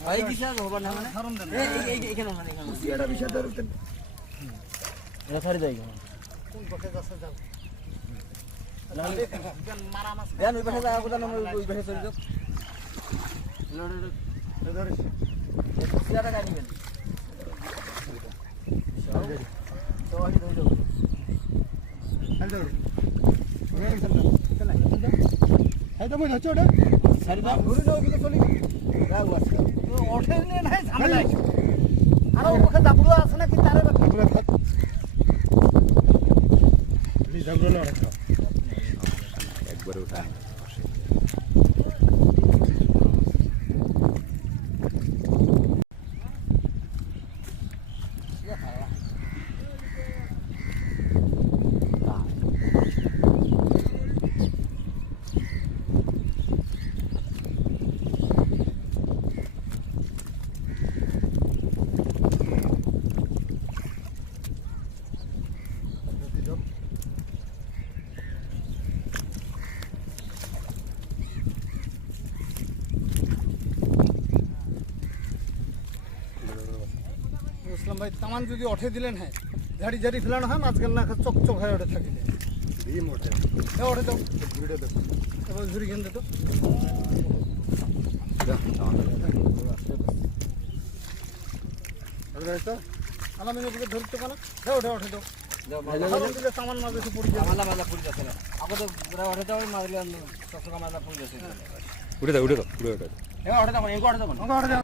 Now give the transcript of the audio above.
ভাই দিশা হবে না মানে এই এখানে মানে এখানে এটা বিষয় ধরতে এটা ছাড়ি যাই কোন পথে যাচ্ছে যাও মারা মাছ দেন ওই পাশে যাও কোন ওই পাশে চলে যাও ধরে সিয়াটা গাড়ি নেবেন তো আহি ধরে যাও হ্যালো এটা মই ধরছো ওটা ছাড়ি দাও ঘুরে যাও কি চলি যাও আছে ওঠে নিয়ে নাই ঝামেলা আর ওখানে দাপুড়ো আছে না কি তারে পুরো থাক প্লিজ দাপুড়ো না রাখো একবার ওঠা ভাই তামান যদি ওঠে দিলেন হ্যাঁ ঝাড়ি ঝাড়ি ফেলানো হয় মাঝখান না চকচক হয়ে ওঠে থাকিলে ওঠে ওঠে দাও ভিডিও দেখো এবার ঝুড়ি কেন তো আলামিনের বুকে ধরতে পারো দাও ওঠে ওঠে দাও দিলে সামান মাঝে এসে পড়ে যায় মালা মালা পড়ে যাচ্ছে না আগে তো পুরো ওঠে দাও মারলে চকচকা মালা পড়ে যাচ্ছে উঠে দাও এবার ওঠে দাও ওঠে দাও